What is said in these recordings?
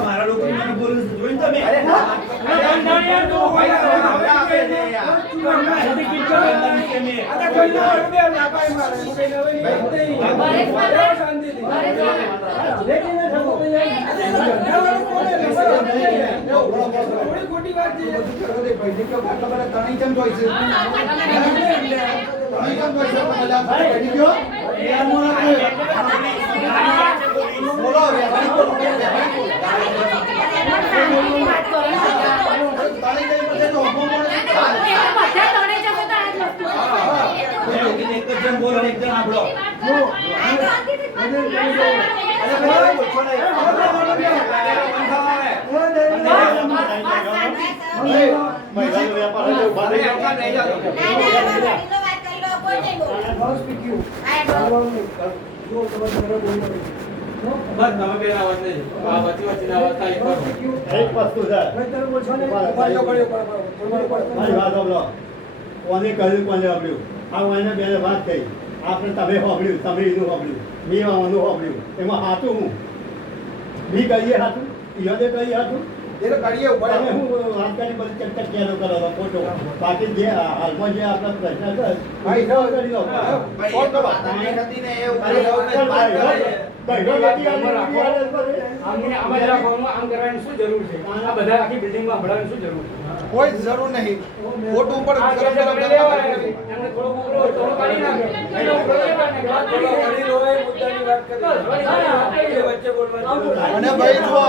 મારા લોકો મને બોલે જોઈને તમે ખોટી વાત બસ તમે બે આવાજ નહીં આ વચ્ચે વચ્ચે આવાજ થાય એક વસ્તુ છે મારી વાત સાંભળો કોને કહ્યું કોને સાંભળ્યું આ વાયને બે વાત થઈ આપણે તમે સાંભળ્યું તમે એનું સાંભળ્યું મેં આનું સાંભળ્યું એમાં હાથું હું બી કહીએ હાથું ઈયોને કહીએ હાથું એને કરીએ ઉપર અમે હું વાત કરી બધી ચર્ચા કેનો કરો ફોટો બાકી જે હાલમાં જે આપણા પ્રશ્ન છે ભાઈ નો કરી દો ફોટો તમે હતી ને એ ઉપર વાત કરે ભાઈ આમ કરવાની શું જરૂર છે આ બધા આખી બિલ્ડિંગમાં ભળવાની શું જરૂર છે કોઈ જરૂર નહીં ફોટો ઉપર ગરમ ગરમ એમને થોડો ઉકળો થોડો પાડી નાખો એનો પ્રોબ્લેમ વાત કરી લો એ મુદ્દાની વાત કરી એ વચ્ચે બોલવાનું અને ભાઈ જો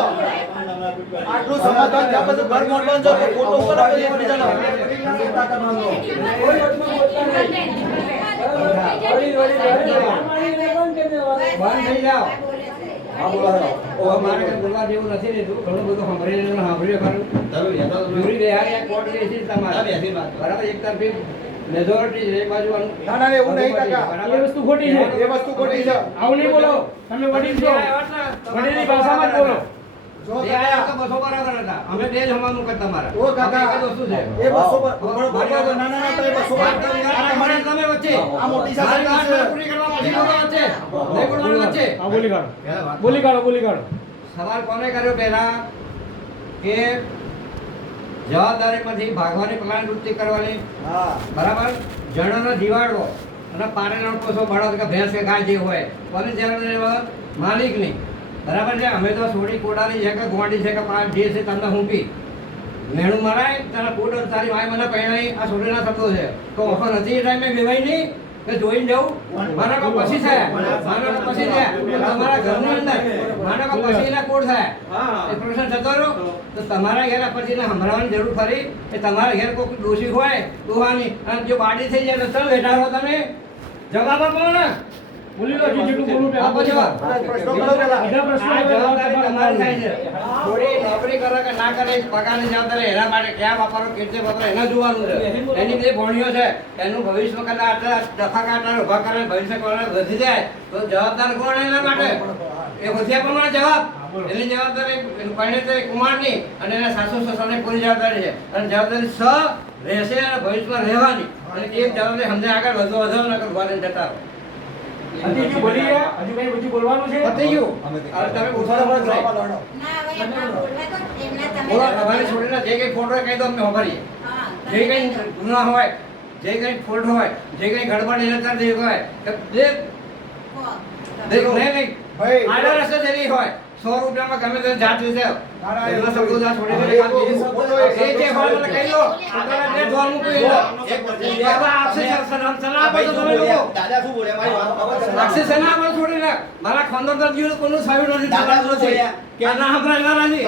આટલું સમાધાન ત્યાં પછી ઘર મોડવાનું જો ફોટો ઉપર આપણે પડી જાનો ચિંતા કરવાનો કોઈ વચમાં બોલતા નહીં બંધ થઈ જાઓ હા બોલો ઓ મારે કે બોલવા જેવું નથી ને ઘણું બધું સાંભળીને સાંભળ્યું ખરું જુરી બેહારી કોર્ટ કેસી તમારા બેસી વાત બરાબર એક તરફી મેજોરિટી એક બાજુ ના ના એવું નહીં કાકા એ વસ્તુ ખોટી છે એ વસ્તુ ખોટી છે આવું નહીં બોલો તમે વડીલ છો વડીલની ભાષામાં જ બોલો જો કાકા તો બસો બરાબર હતા અમે બે જ હમાનું કરતા મારા ઓ કાકા એક વસ્તુ છે એ બસો બરાબર ના ના તો એ બસો તમારે તમે વચ્ચે આ મોટી સાથે પૂરી કરવા મોટી વચ્ચે નહીં બોલવાનું વચ્ચે આ બોલી કાઢો સવાલ કોને કર્યો પહેલા કે જવાબદારીમાંથી ભાગવાની પ્લાન વૃત્તિ કરવાની હા બરાબર જણનો જીવાડવો અને પારેનો કોસો બળદ કે ભેંસ કે ગાય જે હોય કોની જવાબદારી માલિકની બરાબર છે અમે તો સોડી કોડાની છે કે ગોંડી છે કે પાંચ જે છે તમને હુંપી મેણું મરાય તારા કોડ તારી માય મને પહેણાઈ આ સોડીના શબ્દો છે તો ઓફર નથી એ ટાઈમે લેવાય નહીં કે જોઈને જવું મારા કો પછી થાય મારા કો પછી થાય તમારા ઘરની અંદર મારા કો પછીના કોડ થાય એ પ્રશ્ન થતો રહ્યો તો તમારા ઘેર પછીને સંભળાવવાની જરૂર ખરી કે તમારા ઘેર કોઈ દોષી હોય દોહાની અને જો બાડી થઈ જાય તો ચાલ બેઠા હો તમે જવાબ આપો ને બોલી લો જેટલું બોલું આપો જવાબ પ્રશ્નો કરો પેલા બધા પ્રશ્નો જવાબદારી તમારી થાય છે થોડી નોકરી કરે કે ના કરે પગારની જવાબદારી એના માટે ક્યાં વાપરો કેટલે વાપરો એના જોવાનું છે એની જે ભણ્યો છે એનું ભવિષ્ય કદાચ આટલા ડફા કાઢનાર ઉભા કરે ભવિષ્ય કોને વધી જાય તો જવાબદાર કોણ એના માટે એ વધ્યા પ્રમાણે જવાબ એની જવાબદારી પરિણેતરી કુમારની અને એના સાસુ સસરાની પૂરી જવાબદારી છે અને જવાબદારી સ રહેશે અને ભવિષ્યમાં રહેવાની અને એક જવાબદારી સમજે આગળ વધવા ન કરવાની જતા રહો હજી કઈ બધું બોલવાનું છે પતી ગયું તમે પૂછવાનો પડે ના હવે એમના બોલવા તો એમના તમે બોલો તમારી છોડીના જે કઈ ફોટો કહી દો અમે ખબરીએ જે કઈ ગુના હોય જે કઈ ફોલ્ટ હોય જે કઈ ગડબડ એના જે હોય કે દેખ નહીં ભાઈ આડા રસ્તે જરી હોય 100 રૂપિયામાં ગમે તે જાત વિશે એના શબ્દો જા છોડી દે કામ એ જે હોય મને કહી દો આગળ ને દોર મૂકી દો એક આપસે સલાહ આપો તો તમે લોકો દાદા શું બોલે મારી વાત આપસે સલાહ આપો છોડી નાખ મારા ખાનદાન જીવ કોનું સાયું નથી દાદા શું બોલ્યા કે ના હમરા ના રાજી